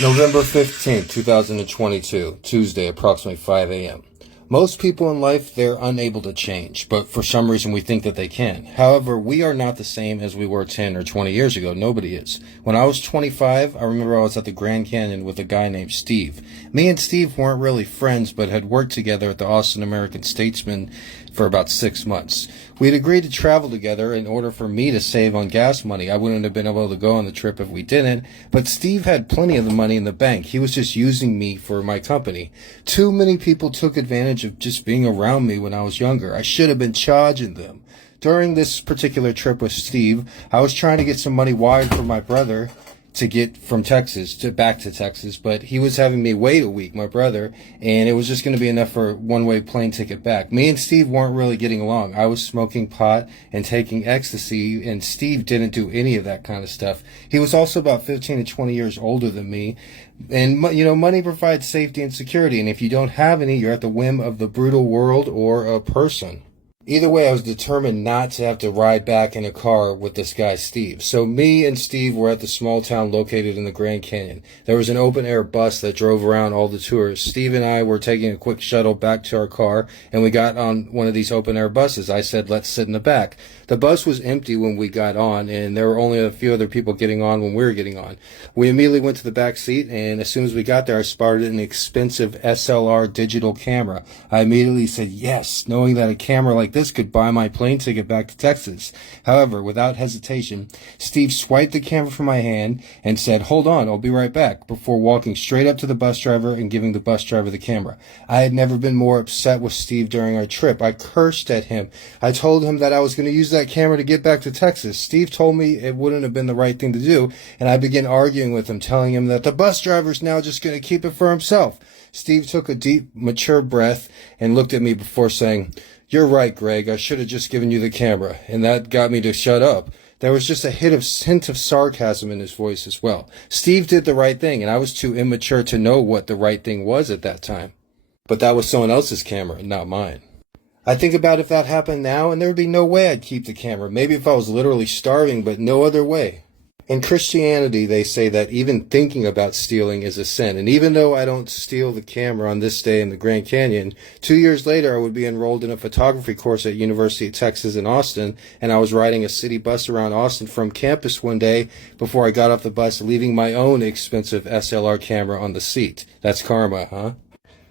November 15th, 2022, Tuesday, approximately 5 a.m. Most people in life, they're unable to change, but for some reason we think that they can. However, we are not the same as we were 10 or 20 years ago. Nobody is. When I was 25, I remember I was at the Grand Canyon with a guy named Steve. Me and Steve weren't really friends, but had worked together at the Austin American-Statesman for about 6 months. We had agreed to travel together in order for me to save on gas money. I wouldn't have been able to go on the trip if we didn't, but Steve had plenty of the money in the bank. He was just using me for my company. Too many people took advantage of just being around me when I was younger. I should have been charging them. During this particular trip with Steve, I was trying to get some money wired for my brother to get from Texas back to Texas, but he was having me wait a week, my brother, and it was just going to be enough for a one-way plane ticket back. Me and Steve weren't really getting along. I was smoking pot and taking ecstasy, and Steve didn't do any of that kind of stuff. He was also about 15 to 20 years older than me, and money provides safety and security, and if you don't have any, you're at the whim of the brutal world or a person. Either way, I was determined not to have to ride back in a car with this guy, Steve. So me and Steve were at the small town located in the Grand Canyon. There was an open-air bus that drove around all the tourists. Steve and I were taking a quick shuttle back to our car, and we got on one of these open-air buses. I said, let's sit in the back. The bus was empty when we got on, and there were only a few other people getting on when we were getting on. We immediately went to the back seat, and as soon as we got there, I spotted an expensive SLR digital camera. I immediately said yes, knowing that a camera like this could buy my plane ticket back to Texas. However, without hesitation, Steve swiped the camera from my hand and said, hold on, I'll be right back, before walking straight up to the bus driver and giving the bus driver the camera. I had never been more upset with Steve during our trip. I cursed at him. I told him that I was going to use that camera to get back to Texas. Steve told me it wouldn't have been the right thing to do, and I began arguing with him, telling him that the bus driver's now just going to keep it for himself. Steve took a deep, mature breath and looked at me before saying, you're right, Greg. I should have just given you the camera. And that got me to shut up. There was just a hint of sarcasm in his voice as well. Steve did the right thing, and I was too immature to know what the right thing was at that time. But that was someone else's camera, not mine. I think about if that happened now, and there would be no way I'd keep the camera. Maybe if I was literally starving, but no other way. In Christianity, they say that even thinking about stealing is a sin. And even though I don't steal the camera on this day in the Grand Canyon, 2 years later I would be enrolled in a photography course at University of Texas in Austin, and I was riding a city bus around Austin from campus one day before I got off the bus, leaving my own expensive SLR camera on the seat. That's karma, huh?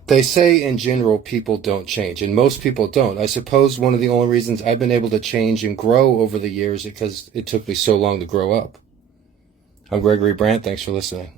They say in general people don't change, and most people don't. I suppose one of the only reasons I've been able to change and grow over the years is because it took me so long to grow up. I'm Gregory Brandt. Thanks for listening.